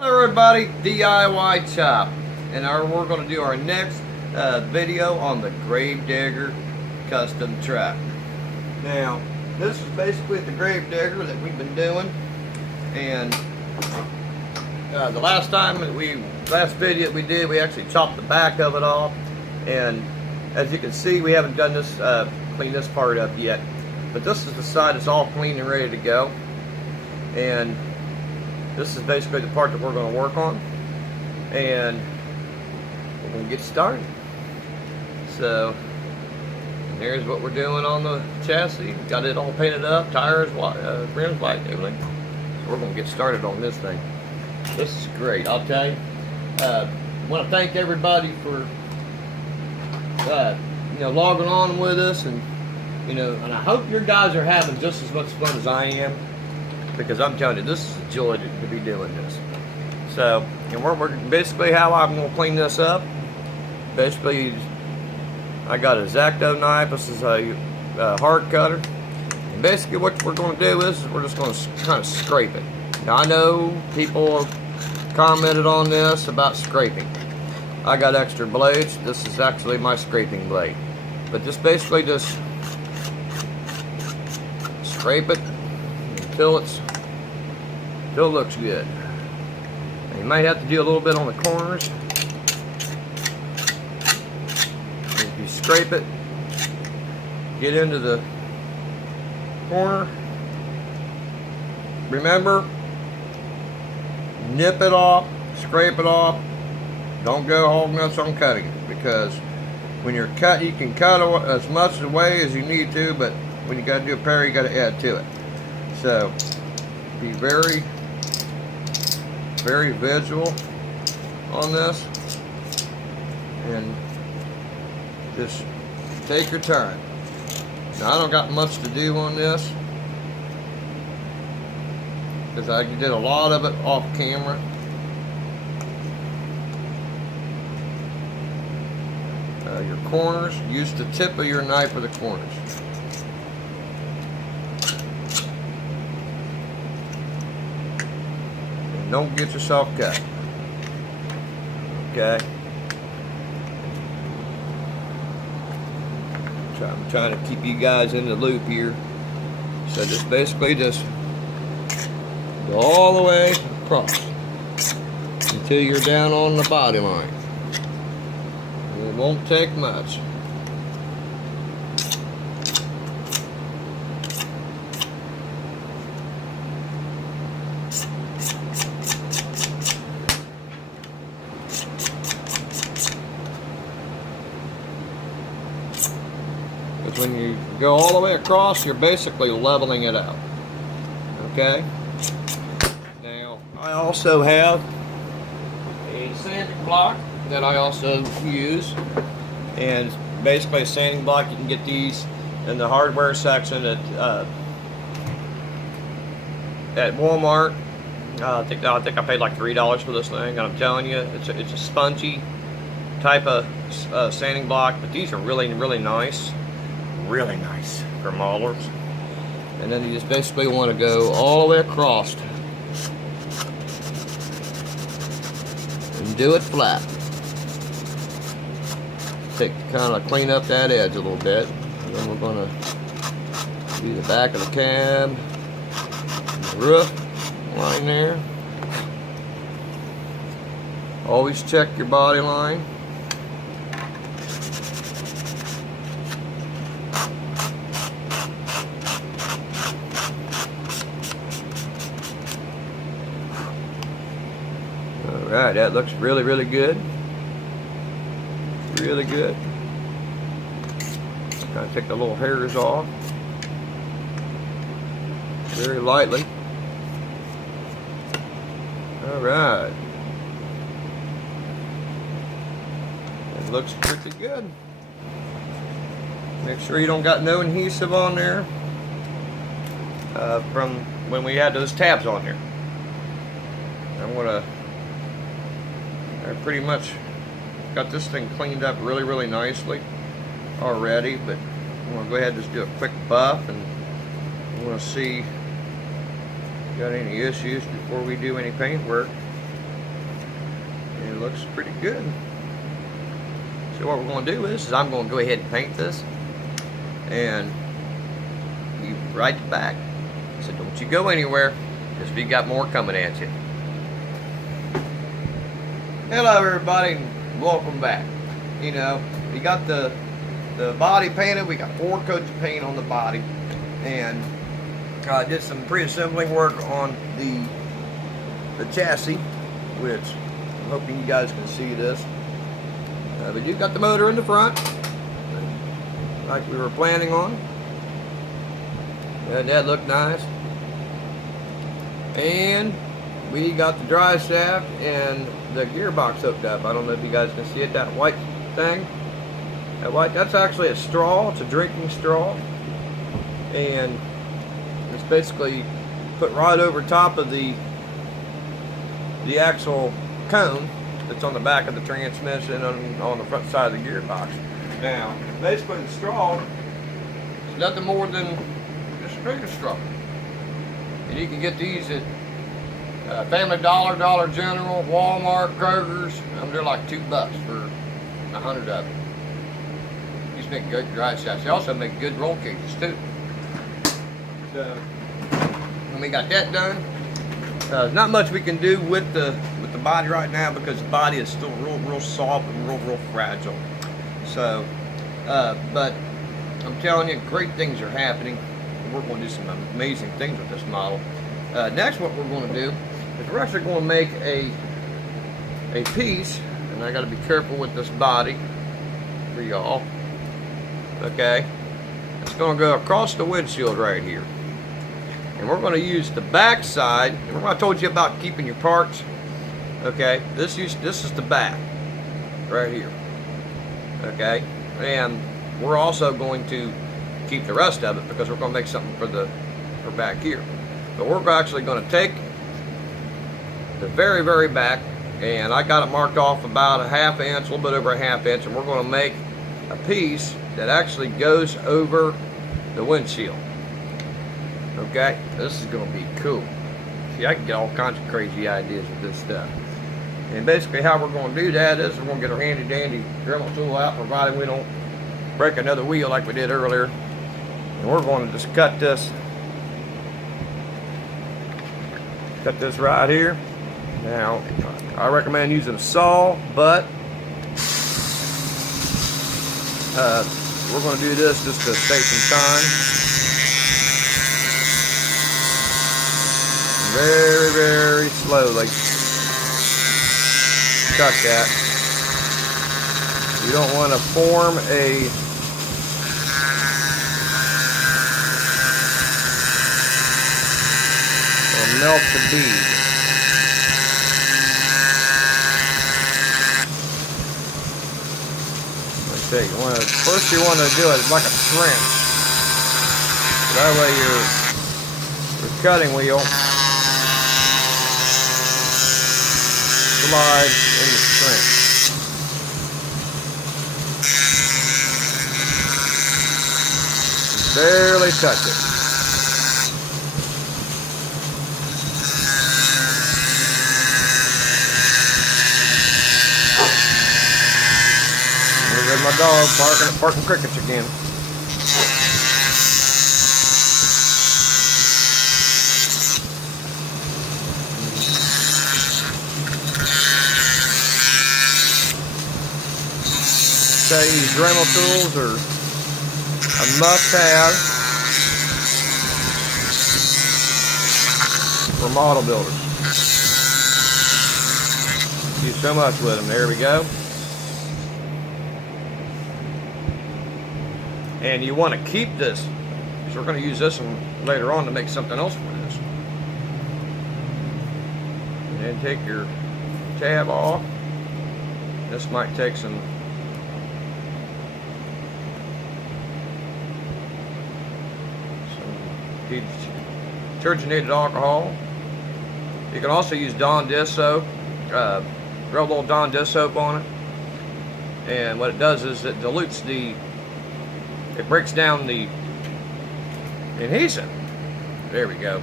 Hello everybody, DIY Chop, and we're going to do our next video on the Gravedigger custom truck. Now, this is basically the Gravedigger that we've been doing, and the last video we did, we actually chopped the back of it off, and as you can see, we haven't done this, cleaned this part up yet, but this is the side that's all clean and ready to go, and this is basically the part that we're going to work on, and we're going to get started. So there's what we're doing on the chassis. Got it all painted up, tires, rims white, everything. So we're going to get started on this thing. This is great, I'll tell you. I want to thank everybody for logging on with us, and and I hope your guys are having just as much fun as I am. Because I'm telling you, this is a joy to be doing this. So, and we're basically how I'm going to clean this up. Basically, I got a X-Acto knife. This is a hard cutter. And basically, what we're going to do is we're just going to kind of scrape it. Now, I know people have commented on this about scraping. I got extra blades. This is actually my scraping blade. But just basically just scrape it until it looks good. And you might have to do a little bit on the corners. And if you scrape it, get into the corner. Remember, nip it off, scrape it off. Don't go hog nuts on cutting it, because when you're cut, you can cut as much away as you need to, but when you got to do a repair, you got to add to it. So be very vigilant on this, and just take your time. Now, I don't got much to do on this because I did a lot of it off camera. Your corners, use the tip of your knife for the corners. Don't get yourself cut. Okay. I'm trying to keep you guys in the loop here. So just basically just go all the way across until you're down on the body line. It won't take much. When you go all the way across, you're basically leveling it out. Okay? Now, I also have a sanding block that I also use. And it's basically a sanding block. You can get these in the hardware section at Walmart. I think I paid like $3 for this thing. And I'm telling you, it's a spongy type of sanding block. But these are really nice. Really nice for maulers. And then you just basically want to go all the way across and do it flat. Kind of clean up that edge a little bit. And then we're going to do the back of the cab, and the roof line there. Always check your body line. Alright, that looks really good. Really good. Kind of take the little hairs off very lightly. Alright. It looks pretty good. Make sure you don't got no adhesive on there from when we had those tabs on there. I pretty much got this thing cleaned up really nicely already, but I'm going to go ahead and just do a quick buff, and I'm going to see if we got any issues before we do any paint work. And it looks pretty good. So what we're going to do is I'm going to go ahead and paint this, and you right to back. So don't you go anywhere, because we got more coming at you. Hello everybody, and welcome back. You know, we got the body painted. We got 4 coats of paint on the body, and I did some pre-assembling work on the chassis, which I'm hoping you guys can see this. We do got the motor in the front, like we were planning on. And that looked nice. And we got the drive shaft and the gearbox hooked up. I don't know if you guys can see it, that white thing. That white, that's actually a straw. It's a drinking straw. And it's basically put right over top of the actual cone that's on the back of the transmission on the front side of the gearbox. Now, basically the straw is nothing more than just a regular straw. And you can get these at Family Dollar, Dollar General, Walmart, Kroger's. They're like $2 for 100 of them. These make good drive shafts. They also make good roll cages too. So when we got that done, there's not much we can do with the body right now, because the body is still real soft and real fragile. So, but I'm telling you, great things are happening. We're going to do some amazing things with this model. Next, what we're going to do is we're actually going to make a piece, and I got to be careful with this body for y'all. Okay, it's going to go across the windshield right here, and we're going to use the back side. Remember I told you about keeping your parts? Okay, this is the back right here. Okay, and we're also going to keep the rest of it because we're going to make something for back here. But we're actually going to take the very back, and I got it marked off about a 1/2 inch, a little bit over a 1/2 inch, and we're going to make a piece that actually goes over the windshield. Okay, this is going to be cool. See, I can get all kinds of crazy ideas with this stuff. And basically how we're going to do that is we're going to get our handy dandy Dremel tool out, provided we don't break another wheel like we did earlier. And we're going to just cut this right here. Now, I recommend using a saw, but we're going to do this just to save some time. Very slowly cut that. You don't want to form a or melt the bead. Let's see. First you want to do it like a trench. That way your cutting wheel slides in the trench. Barely touch it. There's my dog barking crickets again. These Dremel tools are a must-have for model builders. Use so much with them. There we go. And you want to keep this, because we're going to use this one later on to make something else with this. And then take your tab off. This might take some deterginated alcohol. You can also use Dawn dish soap, rub a little Dawn dish soap on it, and what it does is it dilutes it breaks down the adhesive. There we go.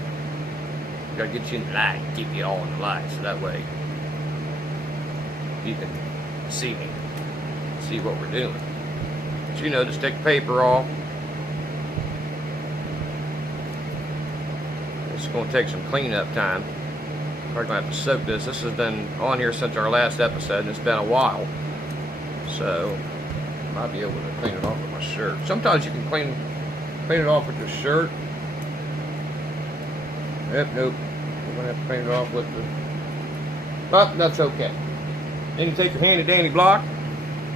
Gotta get you in the light, keep you all in the light, so that way you can see me, see what we're doing. So, you know, just take the paper off. It's going to take some cleanup time. We're going to have to soak this. This has been on here since our last episode, and it's been a while. So, I might be able to clean it off with my shirt. Sometimes you can clean it off with your shirt. Yep, nope. We're going to have to clean it off with the... But that's okay. Then you take your handy dandy block,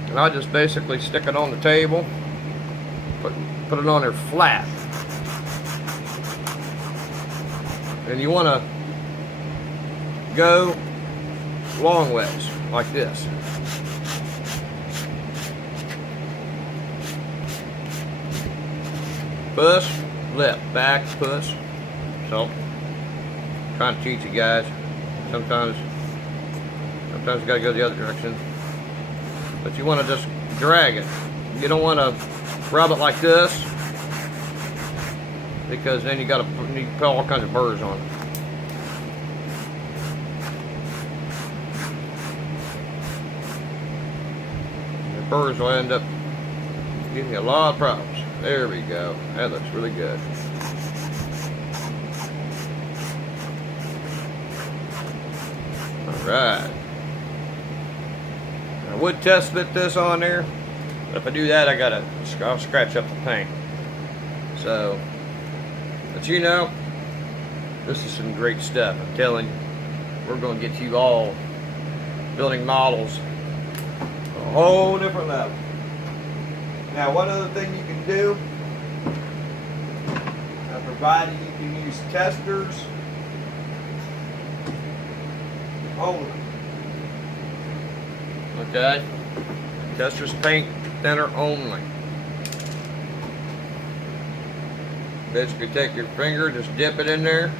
and I just basically stick it on the table. Put it on there flat. And you want to go long ways, like this. Push, left, back, push. So, trying to teach you guys. Sometimes you gotta go the other direction. But you want to just drag it. You don't want to rub it like this, because then you put all kinds of burrs on it. The burrs will end up giving you a lot of problems. There we go. That looks really good. Alright. I would test fit this on there, but if I do that, I'll scratch up the paint. So, but you know, this is some great stuff. I'm telling you, we're going to get you all building models a whole different level. Now, one other thing you can do, provided you can use testers only. Okay? Testers paint thinner only. Basically take your finger, just dip it in there,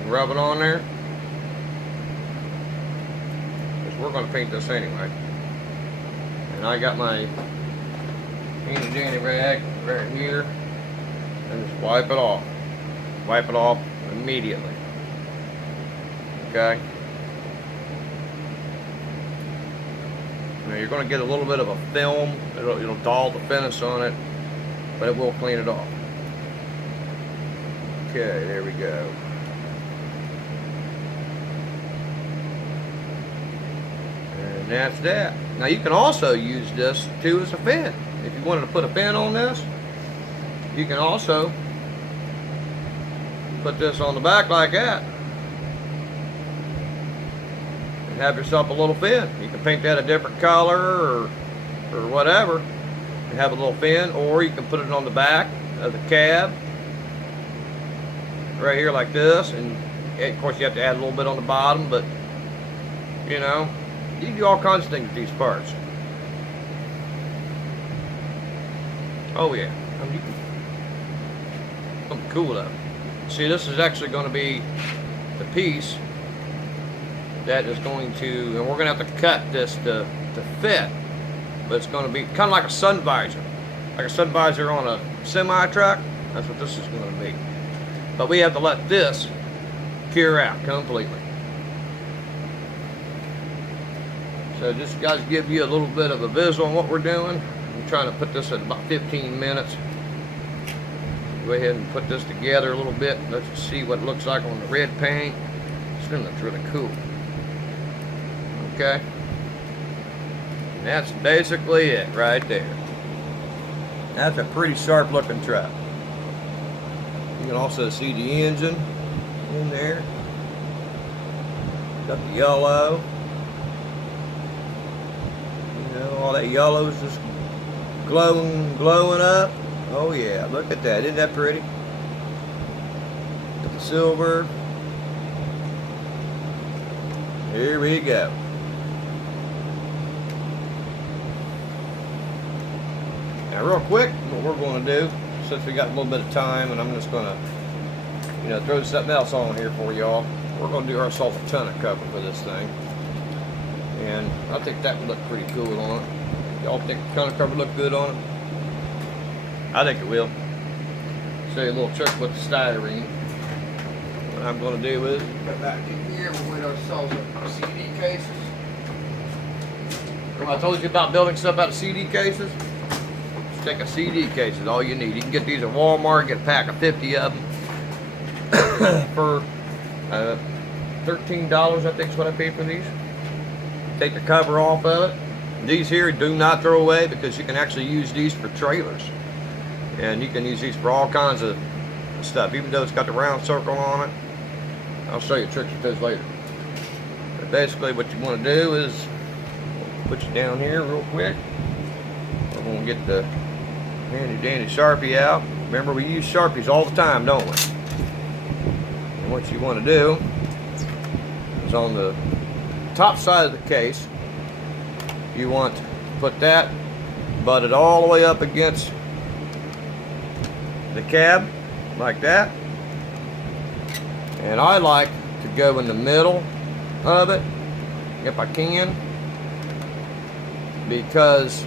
and rub it on there. Because we're going to paint this anyway. And I got my handy dandy rag right here, and just wipe it off. Wipe it off immediately. Okay? Now you're going to get a little bit of a film. It'll dull the finish on it, but it will clean it off. Okay, there we go. And that's that. Now you can also use this too as a fin. If you wanted to put a fin on this, you can also put this on the back like that and have yourself a little fin. You can paint that a different color or whatever and have a little fin, or you can put it on the back of the cab right here like this, and of course you have to add a little bit on the bottom, but you know, you can do all kinds of things with these parts. Oh yeah, I mean, you can something cool though. See, this is actually going to be the piece that is going to, and we're going to have to cut this to fit, but it's going to be kind of like a sun visor. Like a sun visor on a semi-truck. That's what this is going to be. But we have to let this cure out completely. So just guys give you a little bit of a visual on what we're doing. I'm trying to put this at about 15 minutes. Go ahead and put this together a little bit. Let's see what it looks like on the red paint. This thing looks really cool. Okay. And that's basically it right there. That's a pretty sharp looking truck. You can also see the engine in there. Got the yellow. You know, all that yellow is just glowing up. Oh yeah, look at that. Isn't that pretty? Got the silver. Here we go. Now real quick, what we're going to do, since we got a little bit of time, and I'm just going to, you know, throw something else on here for y'all. We're going to do ourselves a tonneau cover for this thing. And I think that would look pretty cool on it. Y'all think the tonneau cover look good on it? I think it will. Show you a little trick with the styrene. What I'm going to do is cut back in here. We'll wait ourselves up our CD cases. I told you about building stuff out of CD cases. Just take a CD case is all you need. You can get these at Walmart, get a pack of 50 of them for $13, I think is what I paid for these. Take the cover off of it. These here do not throw away because you can actually use these for trailers. And you can use these for all kinds of stuff, even though it's got the round circle on it. I'll show you tricks with those later. But basically what you want to do is put you down here real quick. We're going to get the handy dandy Sharpie out. Remember, we use Sharpies all the time, don't we? And what you want to do is on the top side of the case, you want to put that butted all the way up against the cab like that. And I like to go in the middle of it if I can, because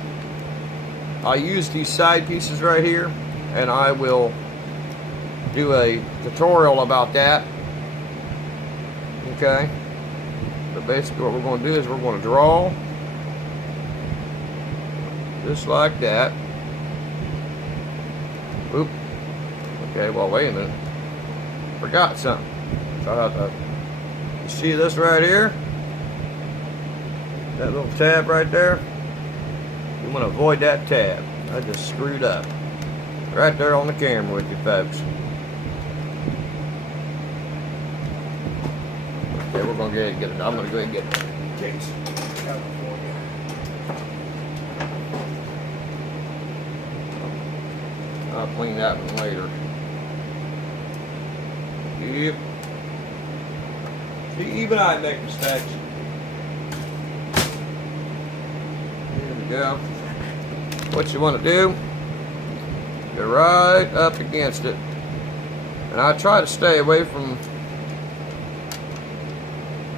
I use these side pieces right here, and I will do a tutorial about that. Okay, but basically what we're going to do is we're going to draw just like that. Oop. Okay, well, wait a minute. Forgot something. So you see this right here? That little tab right there? You want to avoid that tab. I just screwed up. Right there on the camera with you folks. Okay, we're going to go ahead and get it. I'm going to go ahead and get the case out for you. I'll clean that one later. Yep. See, even I make mistakes. Here we go. What you want to do, go right up against it. And I try to stay away from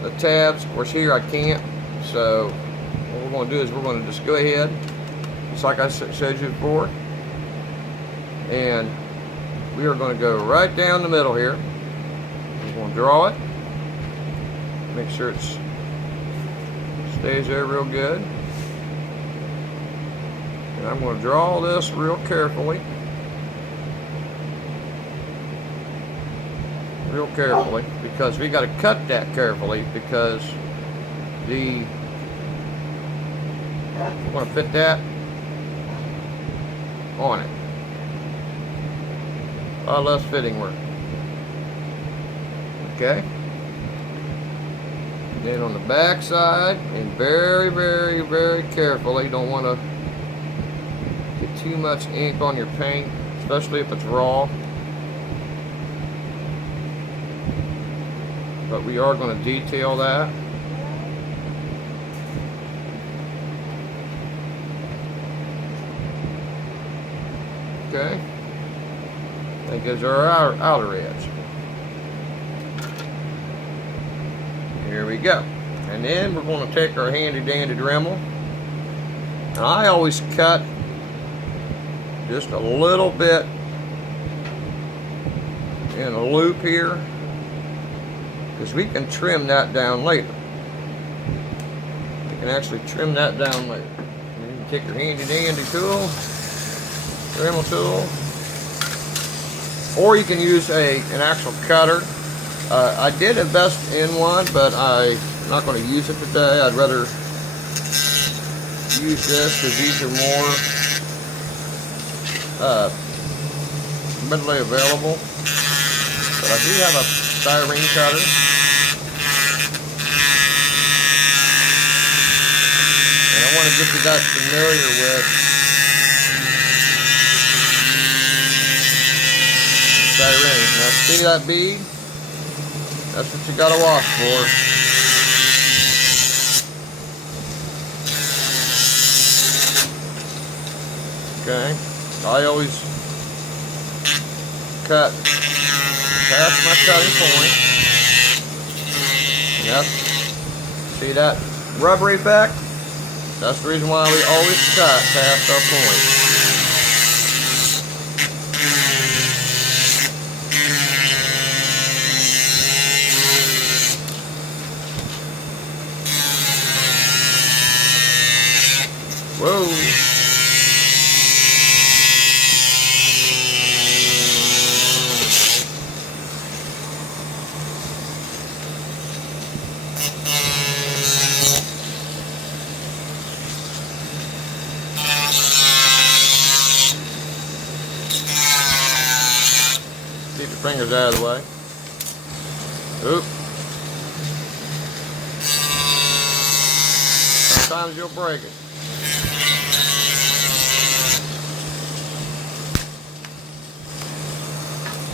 the tabs. Of course, here I can't. So what we're going to do is we're going to just go ahead, just like I showed you before. And we are going to go right down the middle here. We're going to draw it. Make sure it stays there real good. And I'm going to draw this real carefully. Real carefully, because we got to cut that carefully, because we're going to fit that on it. A lot less fitting work. Okay. Then on the back side, and very, very, very carefully, don't want to get too much ink on your paint, especially if it's raw. But we are going to detail that. Okay. That gives our outer edge. Here we go. And then we're going to take our handy dandy Dremel. And I always cut just a little bit in a loop here, because we can trim that down later. You can actually trim that down later. You can take your handy dandy tool, Dremel tool, or you can use an actual cutter. I did invest in one, but I'm not going to use it today. I'd rather use this because these are more readily available. But I do have a styrene cutter. And I want to get you guys familiar with styrene. Now see that bead? That's what you gotta watch for. Okay, I always cut past my cutting point. Yep. See that rubber effect? That's the reason why we always cut past our point. Whoa. Keep your fingers out of the way. Oop. Sometimes you'll break it.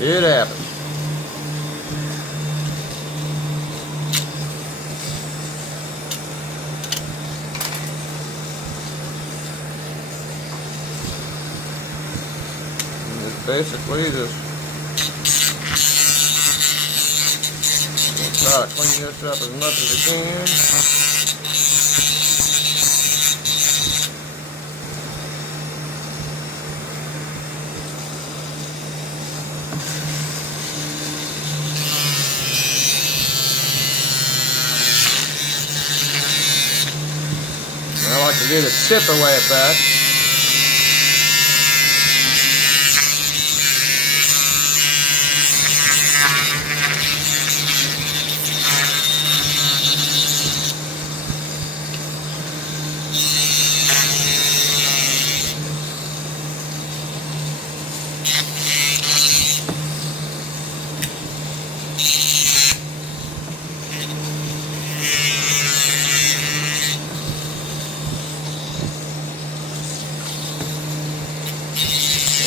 It happens. And it's basically just try to clean this up as much as I can. I like to do the chipper way back.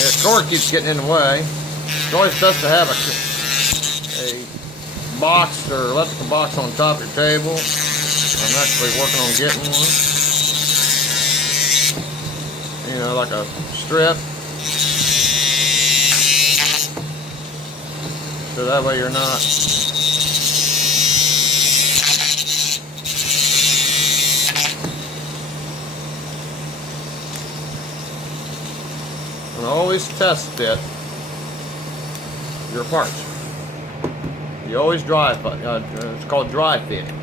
The cord keeps getting in the way. It's always best to have a box or electrical box on top of your table. I'm actually working on getting one. You know, like a strip. So that way you're not and always test fit your parts. You always dry fit. It's called dry fitting.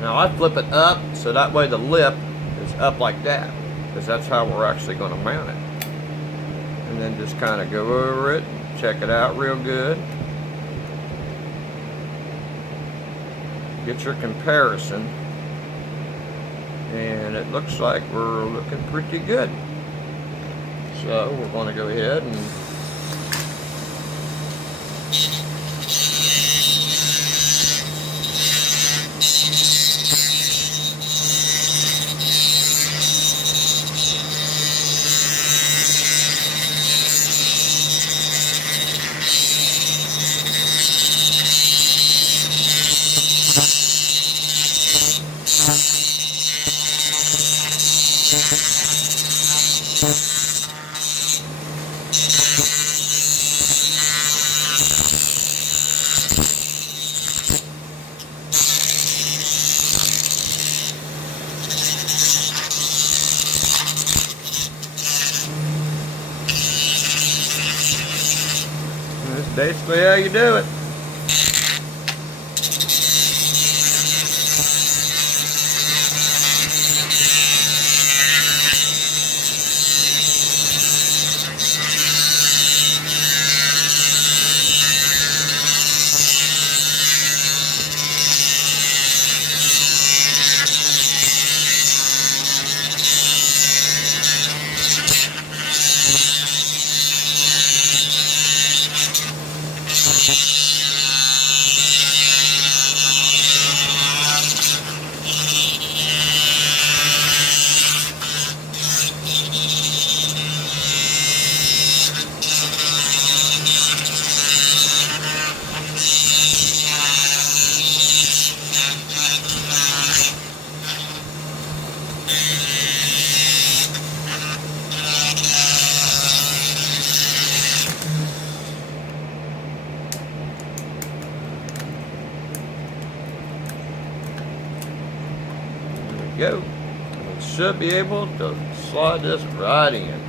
Now I flip it up so that way the lip is up like that, because that's how we're actually going to mount it. And then just kind of go over it, check it out real good. Get your comparison. And it looks like we're looking pretty good. So we're going to go ahead and that's basically how you do it. Go. We should be able to slide this right in.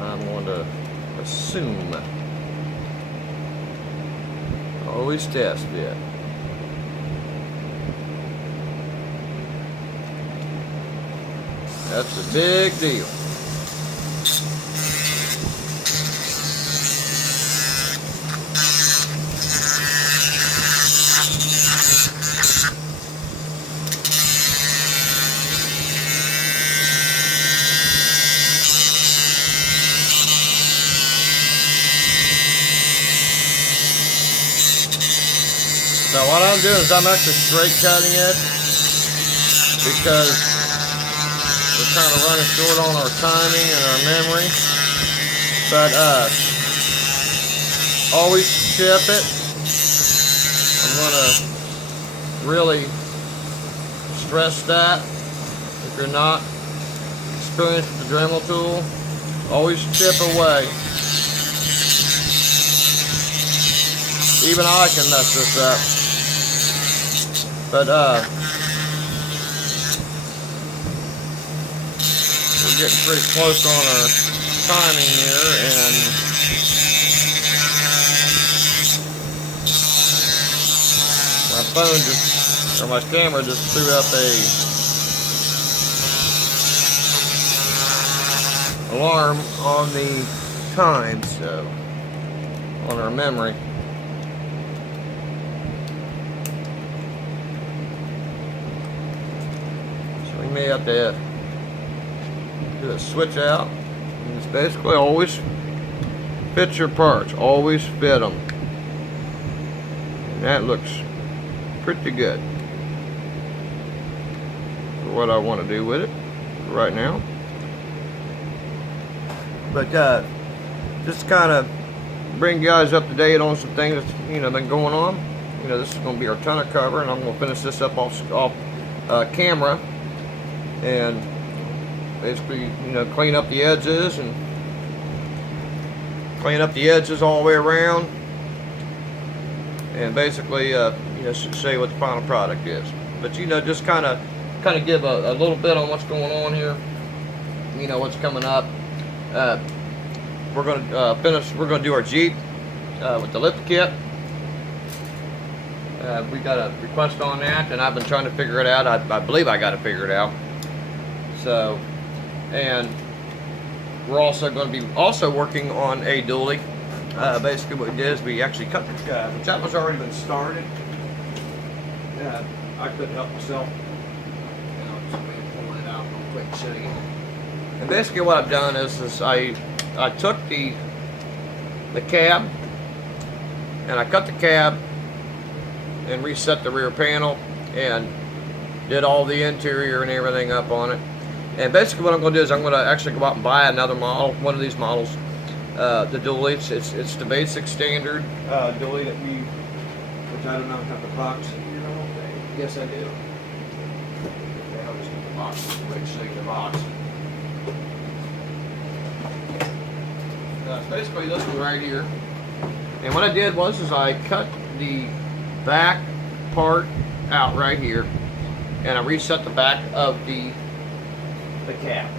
I'm going to assume. Always test it. That's a big deal. So what I'm doing is I'm actually straight cutting it because we're kind of running short on our timing and our memory. But always chip it. I'm gonna really stress that. If you're not experienced with the Dremel tool, always chip away. Even I can mess this up. But we're getting pretty close on our timing here, and my phone just, or my camera just threw up a alarm on the time, so on our memory. So we may have to do a switch out. And it's basically always fit your parts, always fit them. And that looks pretty good for what I want to do with it right now. But just kind of bring you guys up to date on some things that's been going on. This is going to be our tonneau cover, and I'm going to finish this up off camera, and basically clean up the edges and clean up the edges all the way around, and basically show you what the final product is. But just kind of give a little bit on what's going on here. What's coming up. We're gonna finish. We're gonna do our Jeep with the lift kit. We got a request on that, and I've been trying to figure it out. I believe I got to figure it out. So, and we're also going to be working on a dually. Basically, what we did is we actually cut the which that was already been started. I couldn't help myself. So I'm going to pull it out real quick and show you. And basically, what I've done is I took the cab, and I cut the cab and reset the rear panel and did all the interior and everything up on it. And basically what I'm going to do is I'm going to actually go out and buy another model, one of these models, the dually. It's the basic standard dually that which I don't know, have the box in here, I don't think. Yes, I do. Okay, I'll just put the box real quick, show you the box. It's basically this one right here. And what I did was I cut the back part out right here, and I reset the back of the cab.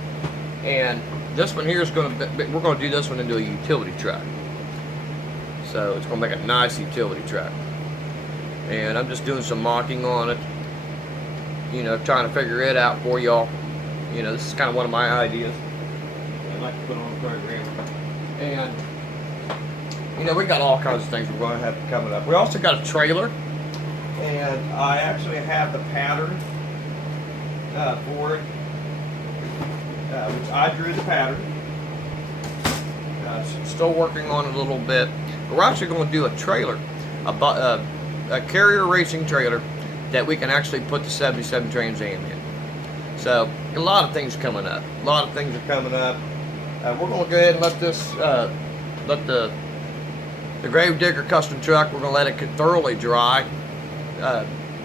And this one here is we're going to do this one into a utility truck. So it's going to make a nice utility truck. And I'm just doing some mocking on it, trying to figure it out for y'all. This is kind of one of my ideas I'd like to put on the program. And we got all kinds of things we're going to have coming up. We also got a trailer, and I actually have the pattern for it, which I drew the pattern. Still working on it a little bit. But we're actually going to do a trailer, a carrier racing trailer that we can actually put the 77 Trans Am in. So a lot of things coming up. A lot of things are coming up. We're going to go ahead and let this, let the Gravedigger custom truck, we're going to let it thoroughly dry,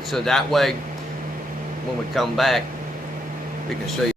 so that way when we come back we can show you